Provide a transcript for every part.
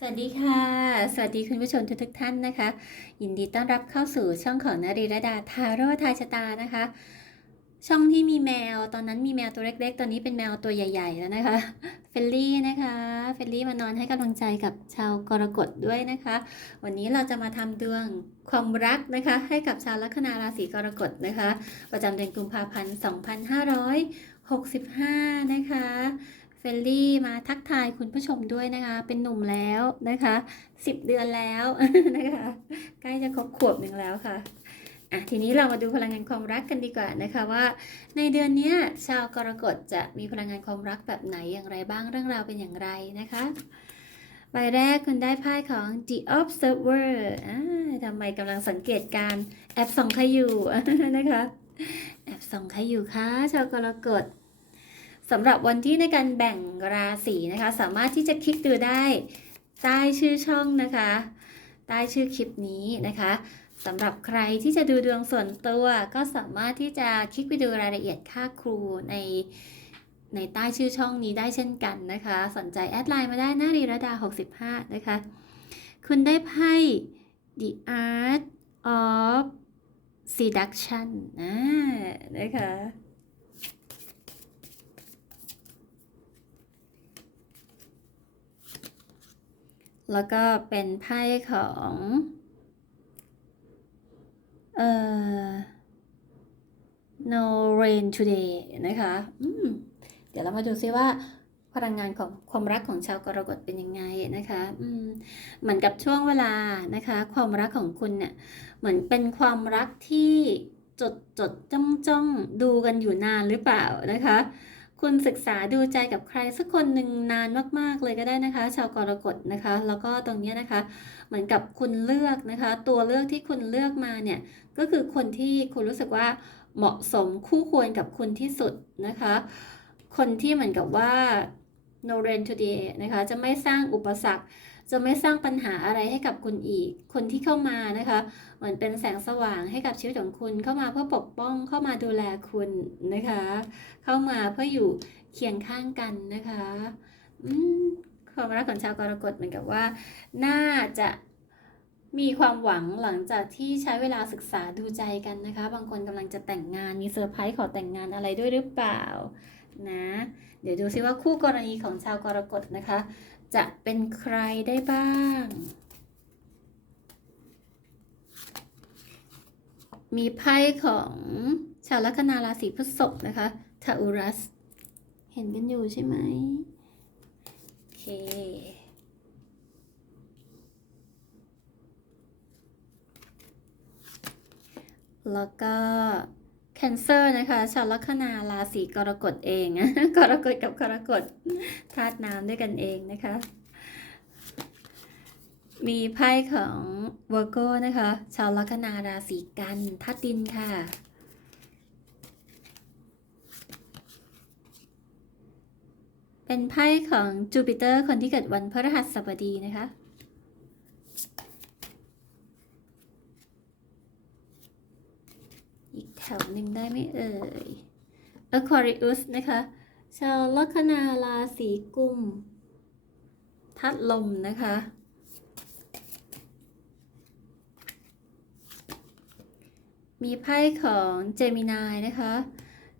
สวัสดีค่ะ สวัสดีคุณผู้ชมทุกทุกท่านนะคะ ยินดีต้อนรับเข้าสู่ช่องของนารีระดาทาโร่ทายชะตานะคะ ช่องที่มีแมวตอนนั้นมีแมวตัวเล็ก ๆ ตอนนี้เป็นแมวตัวใหญ่ ๆ แล้วนะคะเฟลลี่นะคะเฟลลี่มานอนให้กำลังใจกับชาวกรกฎด้วยนะคะ วันนี้เราจะมาทำดวงความรักนะคะ ให้กับชาวลัคนาราศีกรกฎนะคะ ประจำเดือนกุมภาพันธ์ 2565 นะคะ เฟลลี่มาทักทายคุณผู้ชมด้วยนะคะ เป็นหนุ่มแล้วนะคะ10เดือนแล้วนะคะ ใกล้จะครบขวบหนึ่งแล้วค่ะอะทีนี้เรามาดูพลังงานความรักกันดีกว่านะคะว่า ในเดือนเนี้ยชาวกรกฎจะมีพลังงานความรักแบบไหนอย่างไรบ้างเรื่องราวเป็นอย่างไรนะคะใบแรกคุณได้ไพ่ของ The Observer อ่าทำไมกำลังสังเกตการแอบส่องใครอยู่นะคะแอบส่องใครอยู่คะชาวกรกฎ สำหรับวันที่ในการแบ่งราศีนะคะ สามารถที่จะคลิกดูได้ ใต้ชื่อช่องนะคะ ใต้ชื่อคลิปนี้นะคะสำหรับใครที่จะดูดวงส่วนตัว ก็สามารถที่จะคลิกไปดูรายละเอียดค่าครูในในใต้ชื่อช่องนี้ได้เช่นกันนะคะ สนใจแอดไลน์มาได้หน้ารีระดา 65 นะคะ คุณได้ไพ่ The Art of Seduction นะนะคะ แล้วก็เป็นไพ่ของเอ่อ no rain today นะคะเดี๋ยวเรามาดูซิว่าพลังงานของความรักของชาวกรกฎเป็นยังไงนะคะเหมือนกับช่วงเวลานะคะ ความรักของคุณเนี่ยเหมือนเป็นความรักที่จดจดจ้องจ้องดูกันอยู่นานหรือเปล่านะคะ คุณศึกษาดูใจกับใครสักคนหนึ่งนานมาก ๆ เลยก็ได้นะคะ ชาวกรกฎนะคะ แล้วก็ตรงนี้นะคะ เหมือนกับคุณเลือกนะคะ ตัวเลือกที่คุณเลือกมาเนี่ย ก็คือคนที่คุณรู้สึกว่าเหมาะสมคู่ควรกับคุณที่สุดนะคะ คนที่เหมือนกับว่า no rain today นะคะ จะไม่สร้างอุปสรรค จะไม่สร้างปัญหาอะไรให้กับคุณอีก คนที่เข้ามานะคะ เหมือนเป็นแสงสว่างให้กับชีวิตของคุณ เข้ามาเพื่อปกป้อง เข้ามาดูแลคุณนะคะ เข้ามาเพื่ออยู่เคียงข้างกันนะคะความรักของชาวกรกฎเหมือนกับว่า น่าจะมีความหวังหลังจากที่ใช้เวลาศึกษาดูใจกันนะคะ บางคนกำลังจะแต่งงานมีเซอร์ไพรส์ขอแต่งงานอะไรด้วยหรือเปล่า นะ เดี๋ยวดูซิว่าคู่กรณีของชาวกรกฎนะคะ จะเป็นใครได้บ้าง มีไพ่ของชาวลัคนาราศีพฤษภนะคะทาอุรัส เห็นกันอยู่ใช่ไหมโอเคแล้วก็ Cancer นะคะ ชาวลัคนาราศีกรกฎเอง กรกฎกับกรกฎธาตุน้ำด้วยกันเองนะคะ มีไพ่ของ Virgo นะคะ ชาวลัคนาราศีกันธาตุดินค่ะ เป็นไพ่ของจูปิเตอร์คนที่เกิดวันพฤหัสบดีนะคะ อีก แถวหนึ่งได้ไหมเอ่ย Aquarius นะคะ ชาวลัคนาราศีกุมทัดลมนะคะ มีไพ่ของเจมินายนะคะ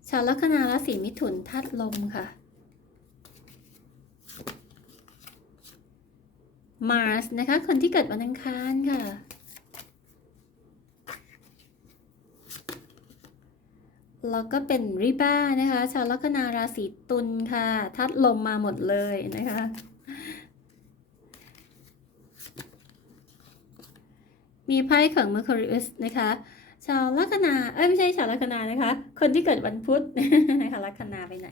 ชาวลัคนาราศีมิถุนทัดลมค่ะ Mars นะคะ คนที่เกิดวันอังคารค่ะ แล้วก็เป็นริบ้านะคะ ชาวลัคนาราศีตุลค่ะ ทัดลมมาหมดเลยนะคะ มีไพ่ของ Mercurius นะคะ ชาวลัคนา เอ้ยไม่ใช่ชาวลัคนานะคะ คนที่เกิดวันพุธนะคะลัคนาไปไหน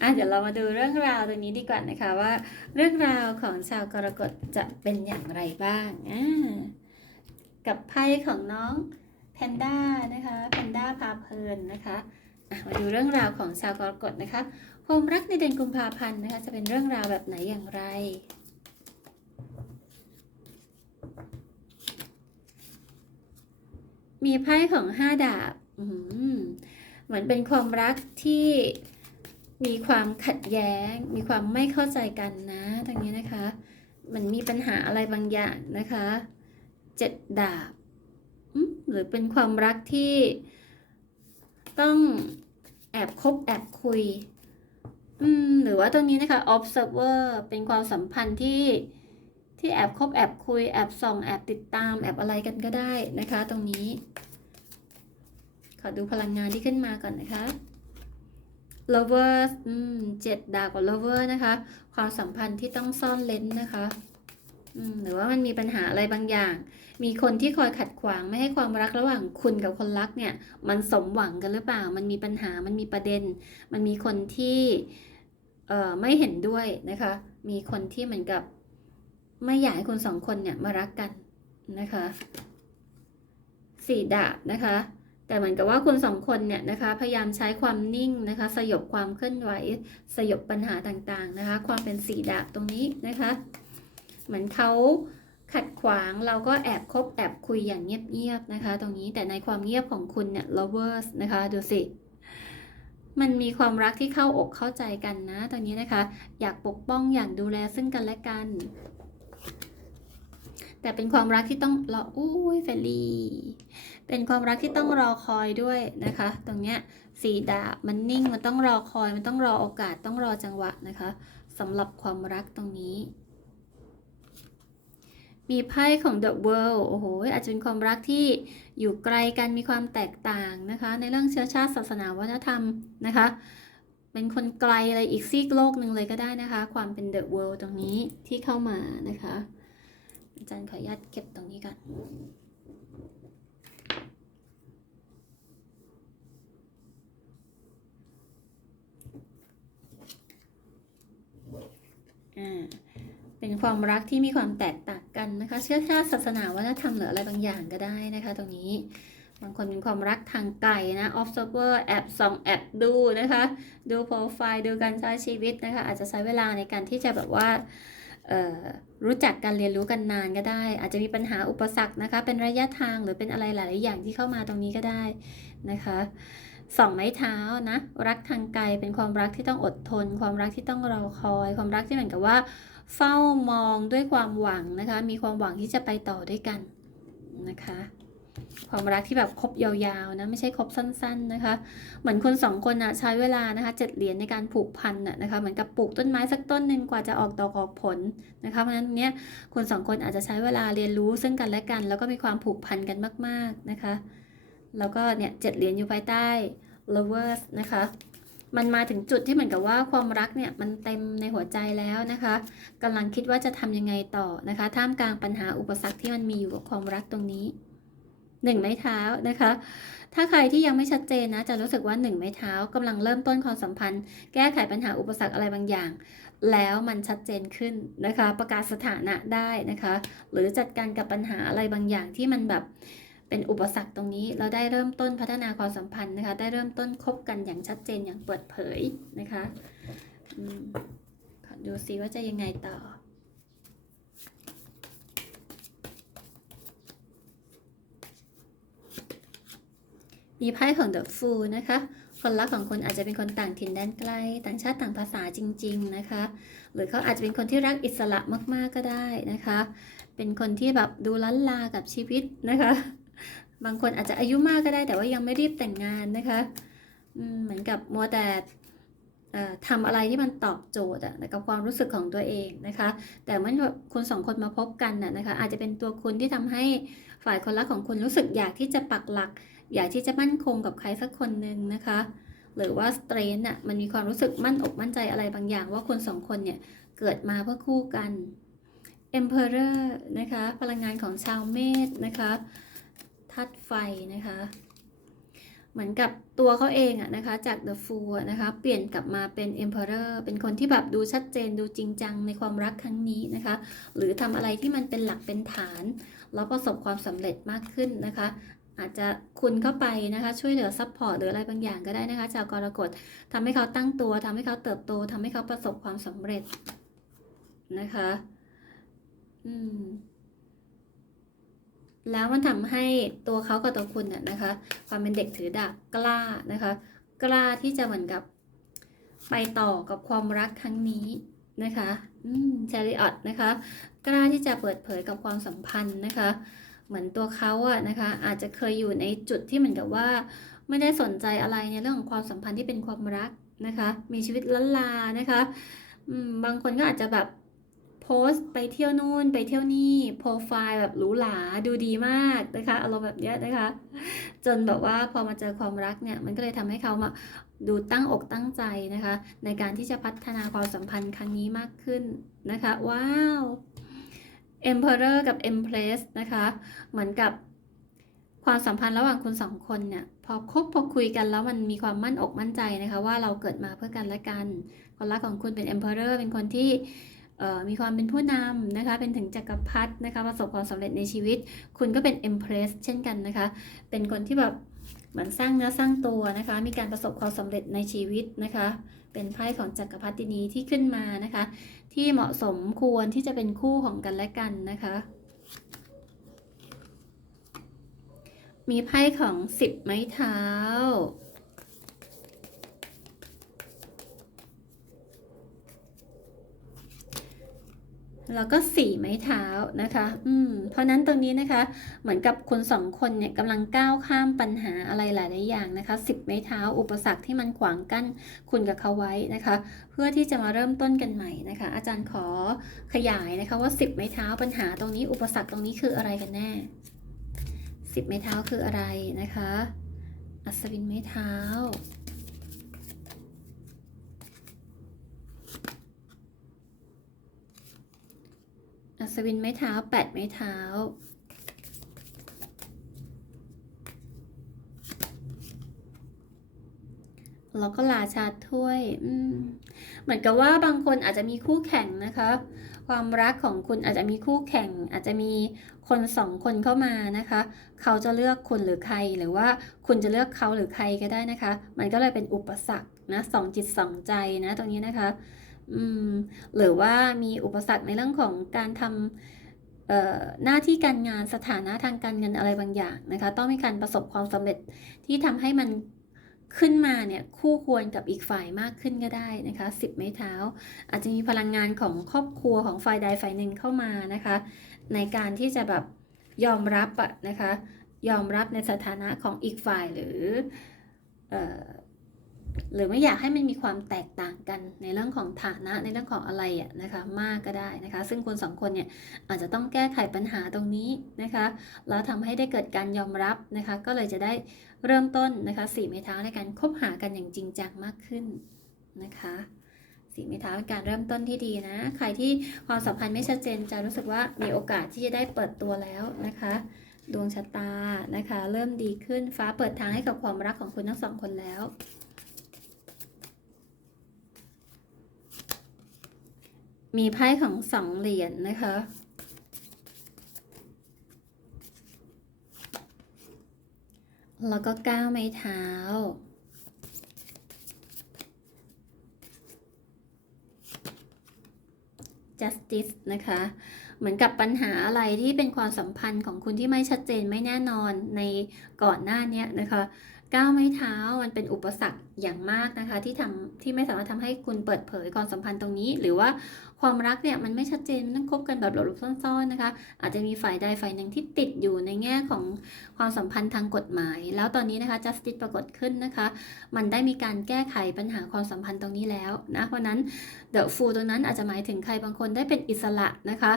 อะเดี๋ยวเรามาดูเรื่องราวตรงนี้ดีกว่านะคะว่า เรื่องราวของชาวกรกฎจะเป็นอย่างไรบ้าง อ่า กับไพ่ของน้อง นด้านะคะแพนด้าพาเพลินนะคะมาดูเรื่องราวของชาวกรกฎนะคะความรักในเดือนกุมภาพันธ์นะคะจะเป็นเรื่องราวแบบไหนอย่างไรมีไพ่ของห้าดาบเหมือนเป็นความรักที่มีความขัดแย้ง มีความไม่เข้าใจกันนะตรงนี้นะคะ มันมีปัญหาอะไรบางอย่างนะคะ เจ็ดดาบ หรือเป็นความรักที่ต้องแอบคบแอบคุย อืม หรือว่าตรงนี้นะคะ observer เป็นความสัมพันธ์ที่ที่แอบคบแอบคุย แอบส่อง แอบติดตาม แอบอะไรกันก็ได้นะคะ ตรงนี้ ขอดูพลังงานที่ขึ้นมาก่อนนะคะ lover อืมเจ็ดดาวกับ lover นะคะ ความสัมพันธ์ที่ต้องซ่อนเลนนะคะ หรือว่ามันมีปัญหาอะไรบางอย่าง มีคนที่คอยขัดขวางไม่ให้ความรักระหว่างคุณกับคนรักเนี่ย มันสมหวังกันหรือเปล่า มันมีปัญหา มันมีประเด็น มันมีคนที่เอ่อไม่เห็นด้วยนะคะ มีคนที่เหมือนกับไม่อยากให้คนสองคนเนี่ยมารักกันนะคะสี่ดาบนะคะ แต่เหมือนกับว่าคุณสองคนเนี่ยนะคะ พยายามใช้ความนิ่งนะคะ สยบความเคลื่อนไหว สยบปัญหาต่างๆนะคะ ความเป็นสี่ดาบตรงนี้นะคะ เหมือนเขาขัดขวางเราก็แอบคบแอบคุยอย่างเงียบๆนะคะ ตรงนี้แต่ในความเงียบของคุณเนี่ย lovers นะคะ ดูสิ มันมีความรักที่เข้าอกเข้าใจกันนะตรงนี้นะคะ อยากปกป้องอย่ากดูแลซึ่งกันและกัน แต่เป็นความรักที่ต้องรออุ้ยเฟลีเป็นความรักที่ต้องรอคอยด้วยนะคะ ตรงเนี้ยสีดาบมันนิ่งมันต้องรอคอย มันต้องรอโอกาสต้องรอจังหวะนะคะสำหรับความรักตรงนี้ มีไพ่ของ The World โอ้โห อาจจะเป็นความรักที่อยู่ไกลกันมีความแตกต่างนะคะ ในเรื่องเชื้อชาติศาสนาวัฒนธรรมนะคะ เป็นคนไกลอะไรอีกซีกโลกหนึ่งเลยก็ได้นะคะ ความเป็น The World ตรงนี้ที่เข้ามานะคะ อาจารย์ขออนุญาตเก็บตรงนี้ก่อนอ่า เป็นความรักที่มีความแตกต่างกันนะคะ เชื้อชาติศาสนาวัฒนธรรมหรืออะไรบางอย่างก็ได้นะคะ ตรงนี้บางคนเป็นความรักทางไกลนะ observer แอบส่องแอบดูนะคะ ดูโปรไฟล์ดูการใช้ชีวิตนะคะ อาจจะใช้เวลาในการที่จะแบบว่ารู้จักกันเรียนรู้กันนานก็ได้ อาจจะมีปัญหาอุปสรรคนะคะ เป็นระยะทางหรือเป็นอะไรหลาย ๆ อย่างที่เข้ามาตรงนี้ก็ได้นะคะ สองไม้เท้านะ รักทางไกลเป็นความรักที่ต้องอดทน ความรักที่ต้องรอคอย ความรักที่เหมือนกับว่า เฝ้ามองด้วยความหวังนะคะ มีความหวังที่จะไปต่อด้วยกันนะคะ ความรักที่แบบคบยาวๆนะไม่ใช่คบสั้น ๆนะคะ เหมือนคนสองคนนะใช้เวลานะคะเจ็ดเหรียญในการผูกพันน่ะนะคะเหมือนกับปลูกต้นไม้สักต้นหนึ่งกว่าจะออกดอกออกผลนะคะเพราะฉะนั้นเนี้ยคนสองคนอาจจะใช้เวลาเรียนรู้ซึ่งกันและกัน แล้วก็มีความผูกพันกันมาก ๆนะคะ แล้วก็เนี่ยเจ็ดเหรียญอยู่ภายใต้ lovers นะคะ มันมาถึงจุดที่เหมือนกับว่าความรักเนี่ยมันเต็มในหัวใจแล้วนะคะกำลังคิดว่าจะทำยังไงต่อนะคะ ท่ามกลางปัญหาอุปสรรคที่มันมีอยู่กับความรักตรงนี้หนึ่งไม้เท้านะคะ ถ้าใครที่ยังไม่ชัดเจนนะ จะรู้สึกว่าหนึ่งไม้เท้ากำลังเริ่มต้นความสัมพันธ์ แก้ไขปัญหาอุปสรรคอะไรบางอย่าง แล้วมันชัดเจนขึ้นนะคะ ประกาศสถานะได้นะคะ หรือจัดการกับปัญหาอะไรบางอย่างที่มันแบบ เป็นอุปสรรคตรงนี้เราได้เริ่มต้นพัฒนาความสัมพันธ์นะคะ ได้เริ่มต้นคบกันอย่างชัดเจนอย่างเปิดเผยนะคะดูซิว่าจะยังไงต่อมีไพ่ของ The Fool นะคะ คนรักของคนอาจจะเป็นคนต่างถิ่นแดนไกล ต่างชาติต่างภาษาจริง ๆ นะคะ หรือเขาอาจจะเป็นคนที่รักอิสระมากๆก็ได้นะคะ เป็นคนที่แบบดูล้านลากับชีวิตนะคะ บางคนอาจจะอายุมากก็ได้ แต่ว่ายังไม่รีบแต่งงานนะคะเหมือนกับมัวแต่ทำอะไรที่มันตอบโจทย์กับความรู้สึกของตัวเองนะคะ แต่เมื่อคุณสองคนมาพบกันน่ะนะคะ อาจจะเป็นตัวคุณที่ทำให้ฝ่ายคนรักของคุณรู้สึกอยากที่จะปักหลัก อยากที่จะมั่นคงกับใครสักคนหนึ่งนะคะ หรือว่าสเตรนน่ะมันมีความรู้สึกมั่นอกมั่นใจอะไรบางอย่าง ว่าคนสองคนเนี่ยเกิดมาเพื่อคู่กัน Emperor นะคะ พลังงานของชาวเมษนะคะ ทัดไฟนะคะ เหมือนกับตัวเขาเองอะนะคะจาก The Fool นะคะ เปลี่ยนกลับมาเป็น Emperor เป็นคนที่แบบดูชัดเจนดูจริงจังในความรักครั้งนี้นะคะ หรือทำอะไรที่มันเป็นหลักเป็นฐาน แล้วประสบความสำเร็จมากขึ้นนะคะอาจจะคุณเข้าไปนะคะ ช่วยเหลือซัพพอร์ตหรืออะไรบางอย่างก็ได้นะคะชาวกรกฎทำให้เขาตั้งตัวทำให้เขาเติบโตทำให้เขาประสบความสำเร็จนะคะ อืม แล้วมันทำให้ตัวเขากับตัวคุณเนี่ยนะคะ ความเป็นเด็กถือดาบกล้านะคะ กล้าที่จะเหมือนกับไปต่อกับความรักครั้งนี้นะคะอืมชาริออตนะคะ กล้าที่จะเปิดเผยกับความสัมพันธ์นะคะ เหมือนตัวเขาอะนะคะ อาจจะเคยอยู่ในจุดที่เหมือนกับว่า ไม่ได้สนใจอะไรในเรื่องของความสัมพันธ์ที่เป็นความรักนะคะ มีชีวิตล้นลานะคะอืมบางคนก็อาจจะแบบ โพสต์ไปเที่ยวนู่นไปเที่ยวนี่โปรไฟล์แบบหรูหราดูดีมากนะคะอารมณ์แบบเนี้ยนะคะ จนแบบว่าพอมาเจอความรักเนี่ยมันก็เลยทำให้เขามาดูตั้งอกตั้งใจนะคะ ในการที่จะพัฒนาความสัมพันธ์ครั้งนี้มากขึ้นนะคะ ว้าว Emperor กับ Empress นะคะ เหมือนกับความสัมพันธ์ระหว่างคุณสองคนเนี่ยพอคบพอคุยกันแล้วมันมีความมั่นอกมั่นใจนะคะ ว่าเราเกิดมาเพื่อกันและกัน คนรักของคุณเป็น Emperor เป็นคนที่ มีความเป็นผู้นำนะคะ เป็นถึงจักรพรรดินะคะ ประสบความสำเร็จในชีวิต คุณก็เป็น Empress เช่นกันนะคะ เป็นคนที่แบบเหมือนสร้างเนื้อสร้างตัวนะคะ มีการประสบความสำเร็จในชีวิตนะคะ เป็นไพ่ของจักรพรรดินีที่ขึ้นมานะคะ ที่เหมาะสมควรที่จะเป็นคู่ของกันและกันนะคะ มีไพ่ของสิบไม้เท้า แล้วก็สี่ไม้เท้านะคะ อืม เพราะนั้นตรงนี้นะคะ เหมือนกับคนสองคนเนี่ยกำลังก้าวข้ามปัญหาอะไรหลายๆอย่างนะคะสิบไม้เท้า อุปสรรคที่มันขวางกั้นคุณกับเขาไว้นะคะ เพื่อที่จะมาเริ่มต้นกันใหม่นะคะ อาจารย์ขอขยายนะคะว่าสิบไม้เท้าปัญหาตรงนี้อุปสรรคตรงนี้คืออะไรกันแน่สิบไม้เท้าคืออะไรนะคะ อัศวินไม้เท้า อัศวินไม้เท้าแปดไม้เท้า แล้วก็ราชาถ้วยอืมเหมือนกับว่าบางคนอาจจะมีคู่แข่งนะคะ ความรักของคุณอาจจะมีคู่แข่ง อาจจะมีคนสองคนเข้ามานะคะ เขาจะเลือกคุณหรือใคร หรือว่าคุณจะเลือกเขาหรือใครก็ได้นะคะ มันก็เลยเป็นอุปสรรคนะสองจิตสองใจนะตรงนี้นะคะ อืมหรือว่ามีอุปสรรคในเรื่องของการทำหน้าที่การงานสถานะทางการเงินอะไรบางอย่างนะคะ ต้องมีการประสบความสำเร็จที่ทำให้มันขึ้นมาเนี่ยคู่ควรกับอีกฝ่ายมากขึ้นก็ได้นะคะสิบไม้เท้า อาจจะมีพลังงานของครอบครัวของฝ่ายใดฝ่ายหนึ่งเข้ามานะคะ ในการที่จะแบบยอมรับอะนะคะ ยอมรับในสถานะของอีกฝ่ายหรืออ หรือไม่อยากให้มันมีความแตกต่างกันในเรื่องของฐานะในเรื่องของอะไรอะนะคะมากก็ได้นะคะ ซึ่งคนสองคนเนี่ยอาจจะต้องแก้ไขปัญหาตรงนี้นะคะแล้วทำให้ได้เกิดการยอมรับนะคะ ก็เลยจะได้เริ่มต้นนะคะสี่ไม้เท้าในการคบหากันอย่างจริงจังมากขึ้นนะคะสี่ไม้เท้าเป็นการเริ่มต้นที่ดีนะใครที่ความสัมพันธ์ไม่ชัดเจนจะรู้สึกว่ามีโอกาสที่จะได้เปิดตัวแล้วนะคะดวงชะตานะคะ เริ่มดีขึ้นฟ้าเปิดทางให้กับความรักของคุณทั้งสองคนแล้ว มีไพ่ของสองเหรียญนะคะ แล้วก็ก้าวไม้เท้า justice นะคะ เหมือนกับปัญหาอะไรที่เป็นความสัมพันธ์ของคุณที่ไม่ชัดเจนไม่แน่นอนในก่อนหน้านี้นะคะ ก้าวไม้เท้ามันเป็นอุปสรรคอย่างมากนะคะ ที่ทำที่ไม่สามารถทำให้คุณเปิดเผยความสัมพันธ์ตรงนี้ หรือว่าความรักเนี่ยมันไม่ชัดเจนมันต้องคบกันแบบหลบๆซ่อนๆนะคะ อาจจะมีฝ่ายใดฝ่ายหนึ่งที่ติดอยู่ในแง่ของความสัมพันธ์ทางกฎหมาย แล้วตอนนี้นะคะ justice ปรากฏขึ้นนะคะ มันได้มีการแก้ไขปัญหาความสัมพันธ์ตรงนี้แล้วนะเพราะนั้น the fool ตรงนั้นอาจจะหมายถึงใครบางคนได้เป็นอิสระนะคะ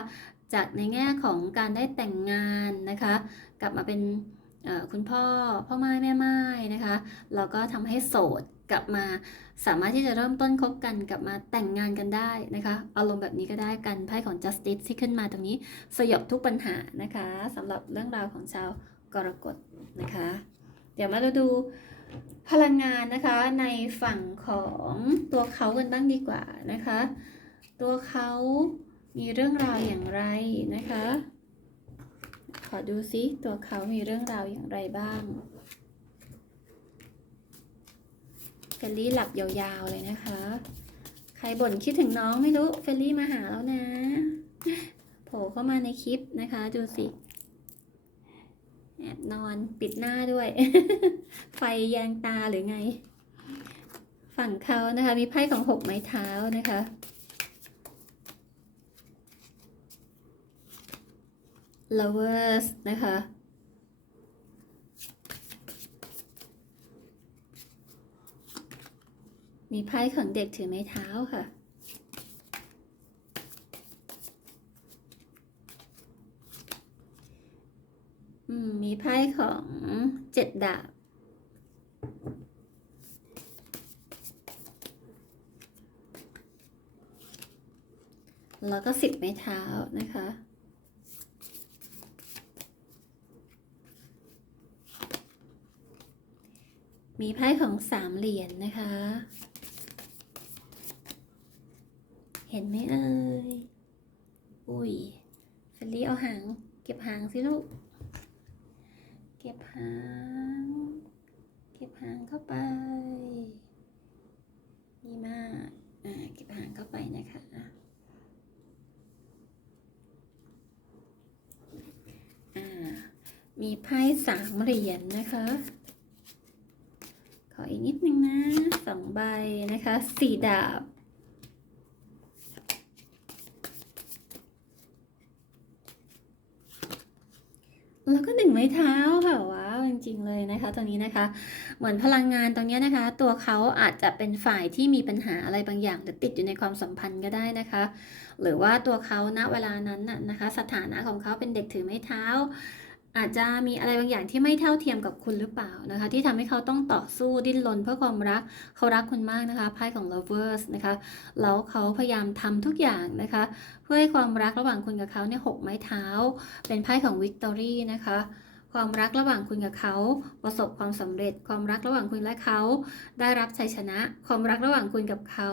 จากในแง่ของการได้แต่งงานนะคะ กลับมาเป็น คุณพ่อพ่อไม้แม่ไม้นะคะแล้วก็ทำให้โสดกลับมาสามารถที่จะเริ่มต้นคบกันกลับมาแต่งงานกันได้นะคะ อารมณ์แบบนี้ก็ได้กันไพ่ของ justice ที่ขึ้นมาตรงนี้สยบทุกปัญหานะคะสำหรับเรื่องราวของชาวกรกฎนะคะ เดี๋ยวมาเราดูพลังงานนะคะในฝั่งของตัวเขากันบ้างดีกว่านะคะ ตัวเขามีเรื่องราวอย่างไรนะคะ ขอดูซิตัวเขามีเรื่องราวอย่างไรบ้างเฟลลี่หลับยาวๆเลยนะคะ ใครบ่นคิดถึงน้องไม่รู้เฟลลี่มาหาแล้วนะ โผล่เข้ามาในคลิปนะคะ ดูสิแอบนอนปิดหน้าด้วย ไฟแยงตาหรือไง ฝั่งเขานะคะ มีไพ่ของหกไม้เท้านะคะ lovers นะคะ มีไพ่ของเด็กถือไม้เท้าค่ะอืมมีไพ่ของเจ็ดดาบแล้วก็สิบไม้เท้านะคะ มีไพ่ของสามเหรียญนะคะ เห็นไหมเอ่ย อุ้ยเฟลลี่เอาหาง เก็บหางสิลูก เก็บหาง เก็บหางเข้าไป ดีมาก อ่า เก็บหางเข้าไปนะคะอ่ามีไพ่สามเหรียญนะคะ ขออีกนิดนึงนะสองใบนะคะสี่ดาบ แล้วก็หนึ่งไม้เท้าค่ะว้าวจริงๆเลยนะคะตรงนี้นะคะ เหมือนพลังงานตรงนี้นะคะ ตัวเขาอาจจะเป็นฝ่ายที่มีปัญหาอะไรบางอย่างหรือติดอยู่ในความสัมพันธ์ก็ได้นะคะ หรือว่าตัวเขาณเวลานั้นน่ะนะคะ สถานะของเขาเป็นเด็กถือไม้เท้า อาจจะมีอะไรบางอย่างที่ไม่เท่าเทียมกับคุณหรือเปล่านะคะ ที่ทำให้เขาต้องต่อสู้ดิ้นรนเพื่อความรักเขารักคุณมากนะคะไพ่ของ lovers นะคะแล้วเขาพยายามทำทุกอย่างนะคะ เพื่อให้ความรักระหว่างคุณกับเขาเนี่ยหกไม้เท้า เป็นไพ่ของ victory นะคะ ความรักระหว่างคุณกับเขา ประสบความสำเร็จ ความรักระหว่างคุณและเขา ได้รับชัยชนะ ความรักระหว่างคุณกับเขา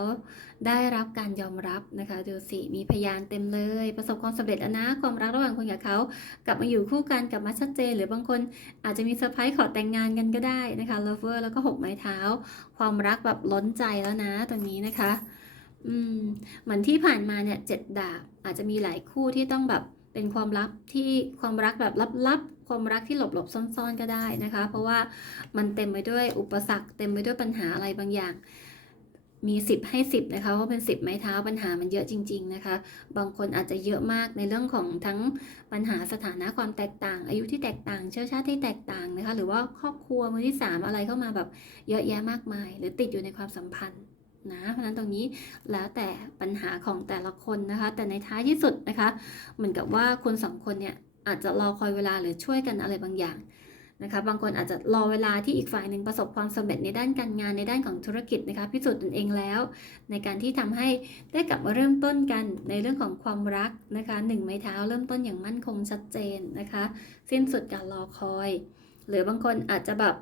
ได้รับการยอมรับนะคะดูสิมีพยานเต็มเลย ประสบความสำเร็จแล้วนะความรักระหว่างคุณกับเขา กลับมาอยู่คู่กันกลับมาชัดเจน หรือบางคนอาจจะมีเซอร์ไพรส์ขอแต่งงานกันก็ได้นะคะ lover แล้วก็หกไม้เท้า ความรักแบบล้นใจแล้วนะตรงนี้นะคะอืมเหมือนที่ผ่านมาเนี่ยเจ็ดดาบอาจจะมีหลายคู่ที่ต้องแบบเป็นความลับที่ความรักแบบลับๆ ความรักที่หลบๆซ่อนๆก็ได้นะคะ เพราะว่ามันเต็มไปด้วยอุปสรรค เต็มไปด้วยปัญหาอะไรบางอย่างมีสิบให้สิบนะคะเพราะเป็นสิบไม้เท้าปัญหามันเยอะจริง ๆนะคะ บางคนอาจจะเยอะมากในเรื่องของทั้งปัญหาสถานะความแตกต่าง อายุที่แตกต่าง เชื้อชาติที่แตกต่างนะคะ หรือว่าครอบครัวมือที่สามอะไรเข้ามาแบบเยอะแยะมากมาย หรือติดอยู่ในความสัมพันธ์นะเพราะฉะนั้นตรงนี้แล้วแต่ปัญหาของแต่ละคนนะคะ แต่ในท้ายที่สุดนะคะ เหมือนกับว่าคนสองคนเนี่ย อาจจะรอคอยเวลาหรือช่วยกันอะไรบางอย่างนะคะ บางคนอาจจะรอเวลาที่อีกฝ่ายหนึ่งประสบความสำเร็จในด้านการงานในด้านของธุรกิจนะคะพิสูจน์ตนเองแล้ว ในการที่ทำให้ได้กลับมาเริ่มต้นกันในเรื่องของความรักนะคะหนึ่งไม้เท้าเริ่มต้นอย่างมั่นคงชัดเจนนะคะ สิ้นสุดการรอคอย หรือบางคนอาจจะแบบ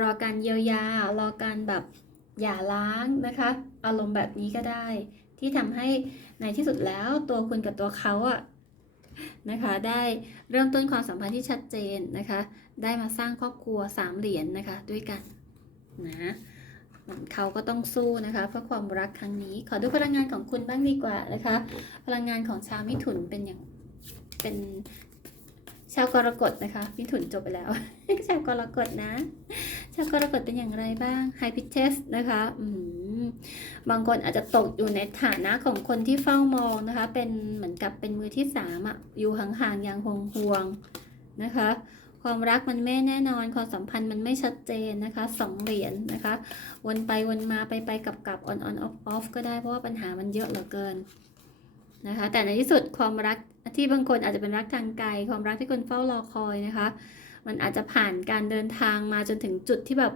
รอการเยียวยา รอการแบบอย่าล้างนะคะ อารมณ์แบบนี้ก็ได้ ที่ทำให้ในที่สุดแล้วตัวคุณกับตัวเขาอะ นะคะ ได้เริ่มต้นความสัมพันธ์ที่ชัดเจนนะคะ ได้มาสร้างครอบครัวสามเหรียญนะคะด้วยกันนะเขาก็ต้องสู้นะคะ เพื่อความรักครั้งนี้ ขอดูพลังงานของคุณบ้างดีกว่านะคะ พลังงานของชาวมิถุนเป็นอย่างเป็น ชาวกรกฎนะคะมิถุนจบไปแล้ว ชาวกรกฎนะ ชาวกรกฎเป็นอย่างไรบ้างไฮพิเทสนะคะอืบางคนอาจจะตกอยู่ในฐานะของคนที่เฝ้ามองนะคะ เป็นเหมือนกับเป็นมือที่สามอะอยู่ห่างๆอย่างห่วงๆนะคะ ความรักมันไม่แน่นอน ความสัมพันธ์มันไม่ชัดเจนนะคะสองเหรียญนะคะ วนไปวนมาไปไปกลับกลับ on on off off ก็ได้เพราะว่าปัญหามันเยอะเหลือเกินนะคะ แต่ในที่สุดความรัก ที่บางคนอาจจะเป็นรักทางไกล ความรักที่คนเฝ้ารอคอยนะคะ มันอาจจะผ่านการเดินทางมาจนถึงจุดที่แบบ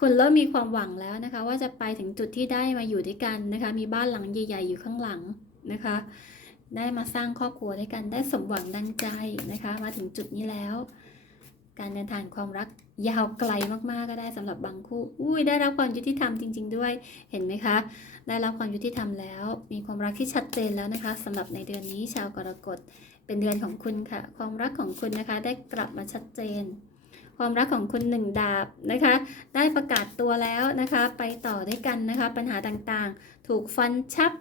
คุณเริ่มมีความหวังแล้วนะคะ ว่าจะไปถึงจุดที่ได้มาอยู่ด้วยกันนะคะ มีบ้านหลังใหญ่ ๆ อยู่ข้างหลังนะคะ ได้มาสร้างครอบครัวด้วยกันได้สมหวังดังใจนะคะ มาถึงจุดนี้แล้ว การเดินทางความรัก ยาวไกลมากๆก็ได้สำหรับบางคู่ อุ้ยได้รับความยุติธรรมจริง ๆ ด้วย เห็นไหมคะ ได้รับความยุติธรรมแล้ว มีความรักที่ชัดเจนแล้วนะคะสำหรับในเดือนนี้ชาวกรกฎเป็นเดือนของคุณค่ะ ความรักของคุณนะคะได้กลับมาชัดเจน ความรักของคุณหนึ่งดาบนะคะ ได้ประกาศตัวแล้วนะคะ ไปต่อด้วยกันนะคะ ปัญหาต่างๆ ถูกฟันชับ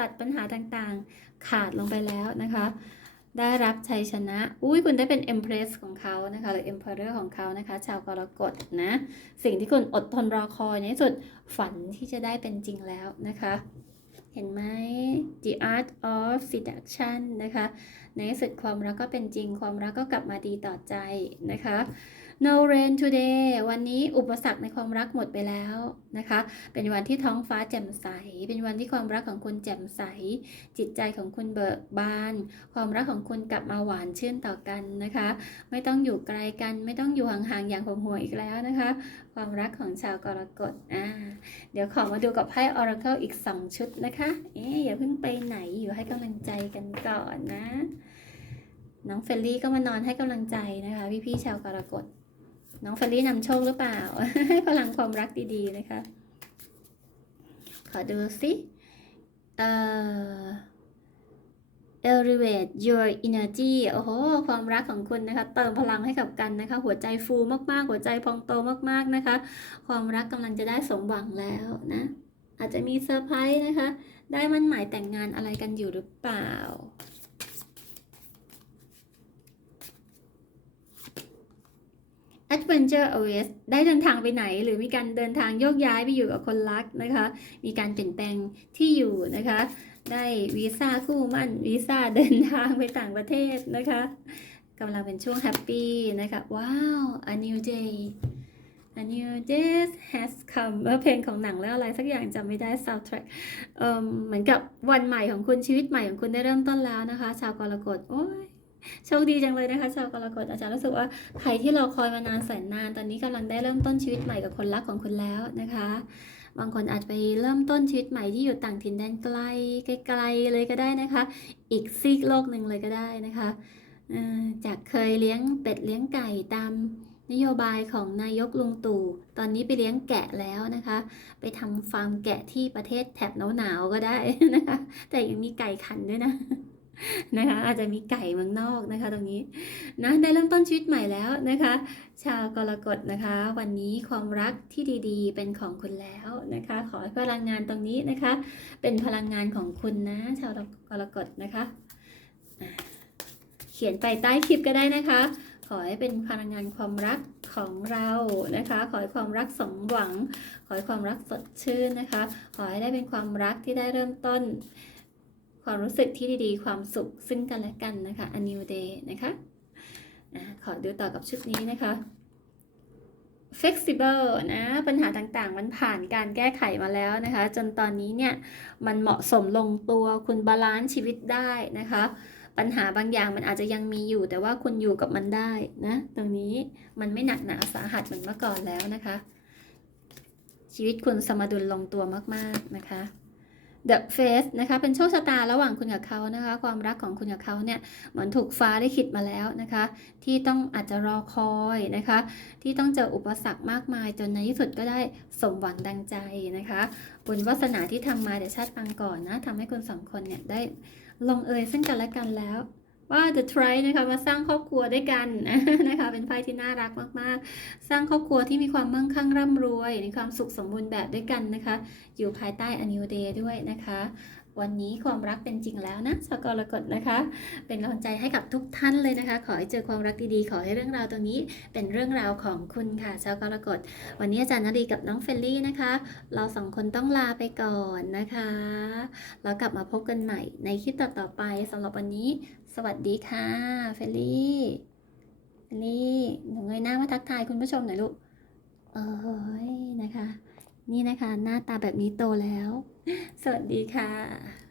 ตัดปัญหาต่างๆ ขาดลงไปแล้วนะคะ ได้รับชัยชนะ อุ้ยคุณได้เป็นเอ็มเพรสของเขานะคะ หรือเอ็มเพอเรอร์ของเขานะคะ ชาวกรกฎนะ สิ่งที่คุณอดทนรอคอยในสุดฝันที่จะได้เป็นจริงแล้วนะคะ เห็นไหม the art of seduction นะคะ ในสุดความรักก็เป็นจริง ความรักก็กลับมาดีต่อใจนะคะ no rain today วันนี้อุปสรรคในความรักหมดไปแล้วนะคะ เป็นวันที่ท้องฟ้าแจ่มใส เป็นวันที่ความรักของคุณแจ่มใส จิตใจของคุณเบิกบาน ความรักของคุณกลับมาหวานชื่นต่อกันนะคะ ไม่ต้องอยู่ไกลกัน ไม่ต้องอยู่ห่างๆอย่างห่วงห่วงๆอีกแล้วนะคะ ความรักของชาวกรกฎอ่าเดี๋ยวขอมาดูกับไพ่ Oracle อีก 2 ชุดนะคะ เอ๊อย่าเพิ่งไปไหนอยู่ให้กำลังใจกันก่อนนะ น้องเฟลลี่ก็มานอนให้กำลังใจนะคะ พี่ๆชาวกรกฎ น้องเฟลลี่นำโชคหรือเปล่า ให้พลังความรักดีๆนะคะ ขอดูสิเอ่อ elevate your energy โอ้โห ความรักของคุณนะคะ เติมพลังให้กับกันนะคะ หัวใจฟูมากๆ หัวใจพองโตมากๆนะคะ ความรักกำลังจะได้สมหวังแล้วนะ อาจจะมีเซอร์ไพรส์นะคะ ได้มั่นหมายแต่งงานอะไรกันอยู่หรือเปล่า Adventure always ได้เดินทางไปไหน หรือมีการเดินทางโยกย้ายไปอยู่กับคนรักนะคะ มีการเปลี่ยนแปลงที่อยู่นะคะ ได้วีซ่าคู่มั่นวีซ่าเดินทางไปต่างประเทศนะคะกำลังเป็นช่วงแฮปปี้นะคะ ว้าว a new day a new day has come เออเพลงของหนังแล้วอะไรสักอย่างจำไม่ได้ soundtrack เอ่มเหมือนกับวันใหม่ของคุณชีวิตใหม่ของคุณได้เริ่มต้นแล้วนะคะ ชาวกรกฎโอ้ย โชคดีจังเลยนะคะชาวกรกฎอาจารย์รู้สึกว่าใครที่เรอคอยมานานแสนนาน ตอนนี้กำลังได้เริ่มต้นชีวิตใหม่กับคนรักของคุณแล้วนะคะ บางคนอาจไปเริ่มต้นชีวิตใหม่ที่อยู่ต่างถิ่นแดนไกลไกลๆเลยก็ได้นะคะ อีกซีกโลกหนึ่งเลยก็ได้นะคะจากเคยเลี้ยงเป็ดเลี้ยงไก่ตามนโยบายของนายกลุงตู่ตอนนี้ไปเลี้ยงแกะแล้วนะคะ ไปทำฟาร์มแกะที่ประเทศแถบหนาวๆก็ได้นะคะ แต่ยังมีไก่ขันด้วยนะ นะคะอาจจะมีไก่เมืองนอกนะคะ ตรงนี้นะได้เริ่มต้นชีวิตใหม่แล้วนะคะ ชาวกรกฎนะคะ วันนี้ความรักที่ดีๆ เป็นของคุณแล้วนะคะ ขอให้พลังงานตรงนี้นะคะ เป็นพลังงานของคุณนะ ชาวกรกฎนะคะ เขียนไปใต้คลิปก็ได้นะคะ ขอให้เป็นพลังงานความรักของเรานะคะ ขอให้ความรักสมหวัง ขอให้ความรักสดชื่นนะคะ ขอให้ได้เป็นความรักที่ได้เริ่มต้น ความรู้สึกที่ดีๆ ความสุขซึ่งกันและกันนะคะ a new day นะคะขอดูต่อกับชุดนี้นะคะ flexible นะปัญหาต่างๆ มันผ่านการแก้ไขมาแล้วนะคะ จนตอนนี้เนี่ย มันเหมาะสมลงตัวคุณบาลานซ์ชีวิตได้นะคะ ปัญหาบางอย่างมันอาจจะยังมีอยู่ แต่ว่าคุณอยู่กับมันได้นะ ตรงนี้มันไม่หนักหนาสาหัสเหมือนเมื่อก่อนแล้วนะคะ ชีวิตคุณสมดุลลงตัวมาก ๆ นะคะ The Face นะคะเป็นโชคชะตาระหว่างคุณกับเขานะคะ ความรักของคุณกับเขาเนี่ยเหมือนถูกฟ้าได้คิดมาแล้วนะคะ ที่ต้องอาจจะรอคอยนะคะ ที่ต้องเจออุปสรรคมากมาย จนในที่สุดก็ได้สมหวังดังใจนะคะบุญวาสนาที่ทำมาแต่ชาติปังก่อนนะทำให้คุณสองคนเนี่ยได้ลงเอยซึ่งกันและกันแล้ว ว่า The Try นะคะมาสร้างครอบครัวด้วยกันนะคะเป็นไพ่ที่น่ารักมากๆ สร้างครอบครัวที่มีความมั่งคั่งร่ำรวยในความสุขสมบูรณ์แบบด้วยกันนะคะ อยู่ภายใต้ A New Day ด้วยนะคะวันนี้ความรักเป็นจริงแล้วนะชาวกรกฎนะคะ เป็นกำลังใจให้กับทุกท่านเลยนะคะ ขอให้เจอความรักดีๆ ขอให้เรื่องราวตรงนี้เป็นเรื่องราวของคุณค่ะชาวกรกฎวันนี้อาจารย์นดีกับน้องเฟลลี่นะคะ เราสองคนต้องลาไปก่อนนะคะ แล้วกลับมาพบกันใหม่ในคลิปต่อๆไปสำหรับวันนี้ วัสดีค่ะ เฟลลี่เฟลลี่หนูเงยหน้ามาทักทายคุณผู้ชมหน่อยลูก เอ้ยนะคะ นี่นะคะ หน้าตาแบบนี้โตแล้ว สวัสดีค่ะ